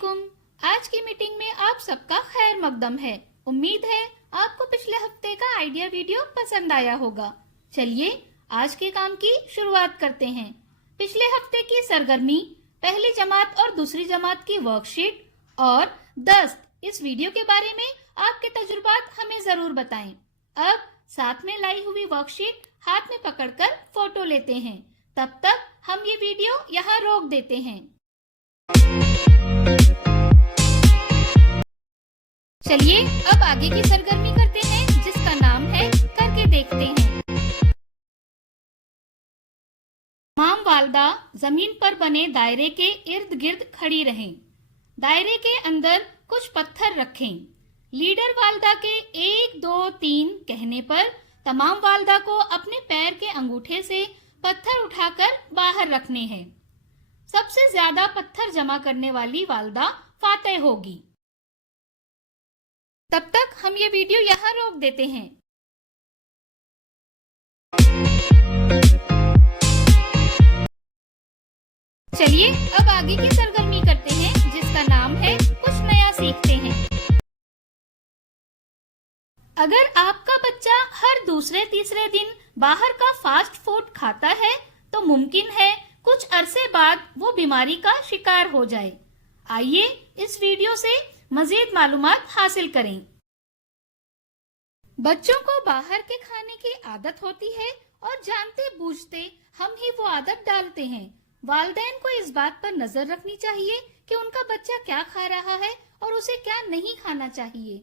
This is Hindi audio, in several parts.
वालेकुम। आज की मीटिंग में आप सबका खैर मकदम है। उम्मीद है आपको पिछले हफ्ते का आइडिया वीडियो पसंद आया होगा। चलिए आज के काम की शुरुआत करते हैं। पिछले हफ्ते की सरगर्मी, पहली जमात और दूसरी जमात की वर्कशीट और दस्त, इस वीडियो के बारे में आपके तजुर्बात हमें जरूर बताएं। अब साथ में लाई हुई वर्कशीट हाथ में पकड़कर फोटो लेते हैं। तब तक हम ये वीडियो यहाँ रोक देते हैं। चलिए अब आगे की सरगर्मी करते हैं, जिसका नाम है करके देखते हैं। तमाम वालदा जमीन पर बने दायरे के इर्द गिर्द खड़ी रहें। दायरे के अंदर कुछ पत्थर रखें। लीडर वालदा के 1, 2, 3 कहने पर तमाम वालदा को अपने पैर के अंगूठे से पत्थर उठाकर बाहर रखने हैं। सबसे ज्यादा पत्थर जमा करने वाली वालदा फातेह होगी। तब तक हम ये वीडियो यहाँ रोक देते हैं। चलिए अब आगे की सरगर्मी करते हैं, जिसका नाम है कुछ नया सीखते हैं। अगर आपका बच्चा हर दूसरे तीसरे दिन बाहर का फास्ट फूड खाता है तो मुमकिन है कुछ अरसे बाद वो बीमारी का शिकार हो जाए। आइए इस वीडियो से मजीद मालूमात हासिल करें। बच्चों को बाहर के खाने की आदत होती है और जानते बूझते हम ही वो आदत डालते हैं। वालिदैन को इस बात पर नजर रखनी चाहिए कि उनका बच्चा क्या खा रहा है और उसे क्या नहीं खाना चाहिए।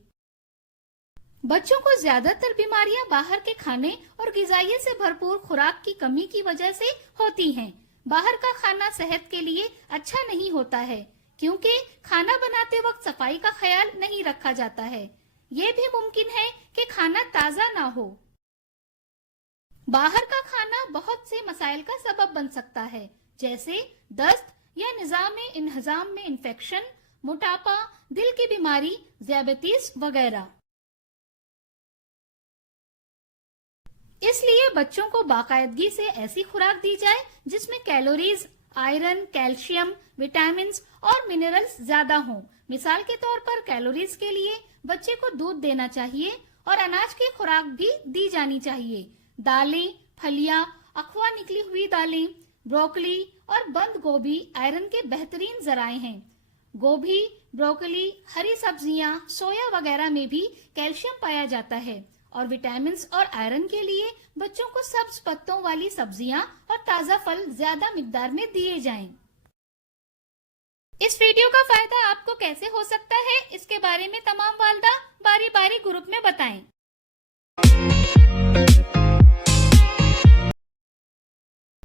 बच्चों को ज्यादातर बीमारियां बाहर के खाने और ग़िज़ाइयत से भरपूर खुराक की कमी की वजह से होती हैं। बाहर का खाना सेहत के लिए अच्छा नहीं होता है, क्योंकि खाना बनाते वक्त सफाई का ख्याल नहीं रखा जाता है। ये भी मुमकिन है कि खाना ताज़ा ना हो। बाहर का खाना बहुत से मसाइल का सबब बन सकता है, जैसे दस्त या निज़ाम में इन्फेक्शन, मोटापा, दिल की बीमारी, ज़ियाबतीस वगैरह। इसलिए बच्चों को बाकायदगी से ऐसी खुराक दी जाए जिसमें कैलोरीज, आयरन, कैल्शियम, विटामिन और मिनरल्स ज्यादा हों। मिसाल के तौर पर कैलोरीज के लिए बच्चे को दूध देना चाहिए और अनाज की खुराक भी दी जानी चाहिए। दालें, फलियां, अखवा निकली हुई दालें, ब्रोकली और बंद गोभी आयरन के बेहतरीन जराए हैं। गोभी, ब्रोकली, हरी सब्जियां, सोया वगैरह में भी कैल्शियम पाया जाता है और विटामिन और आयरन के लिए बच्चों को सब्ज पत्तों वाली सब्जियां और ताजा फल ज्यादा मिकदार में दिए जाएं। इस वीडियो का फायदा आपको कैसे हो सकता है, इसके बारे में तमाम वालिदा बारी बारी ग्रुप में बताएं।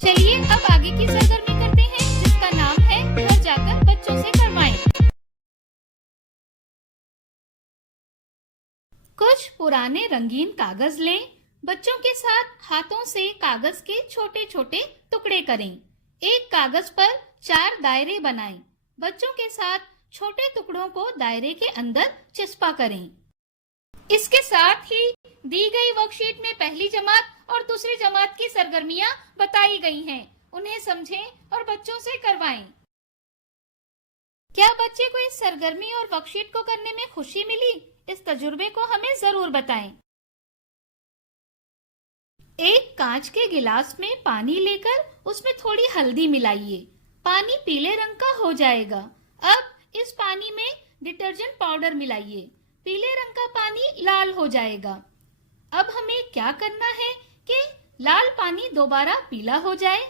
चलिए अब आगे की सरगर्मी करते हैं, जिसका नाम है घर जाकर बच्चों से करवाएं। कुछ पुराने रंगीन कागज लें। बच्चों के साथ हाथों से कागज के छोटे छोटे टुकड़े करें। एक कागज पर 4 दायरे बनाएं। बच्चों के साथ छोटे टुकड़ों को दायरे के अंदर चिपका करें। इसके साथ ही दी गई वर्कशीट में पहली जमात और दूसरी जमात की सरगर्मियां बताई गई हैं। उन्हें समझें और बच्चों से करवाएं। क्या बच्चे को इस सरगर्मी और वर्कशीट को करने में खुशी मिली? इस तजुर्बे को हमें जरूर बताएं। एक कांच के गिलास में पानी लेकर उसमें थोड़ी हल्दी मिलाइए। पानी पीले रंग का हो जाएगा। अब इस पानी में डिटर्जेंट पाउडर मिलाइए। पीले रंग का पानी लाल हो जाएगा। अब हमें क्या करना है कि लाल पानी दोबारा पीला हो जाए।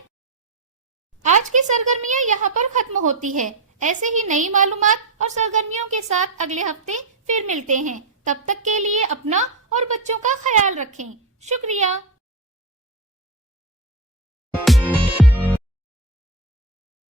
आज की सरगर्मियां यहाँ पर खत्म होती है। ऐसे ही नई मालूमात और सरगर्मियों के साथ अगले हफ्ते फिर मिलते हैं। तब तक के लिए अपना और बच्चों का ख्याल रखें। शुक्रिया।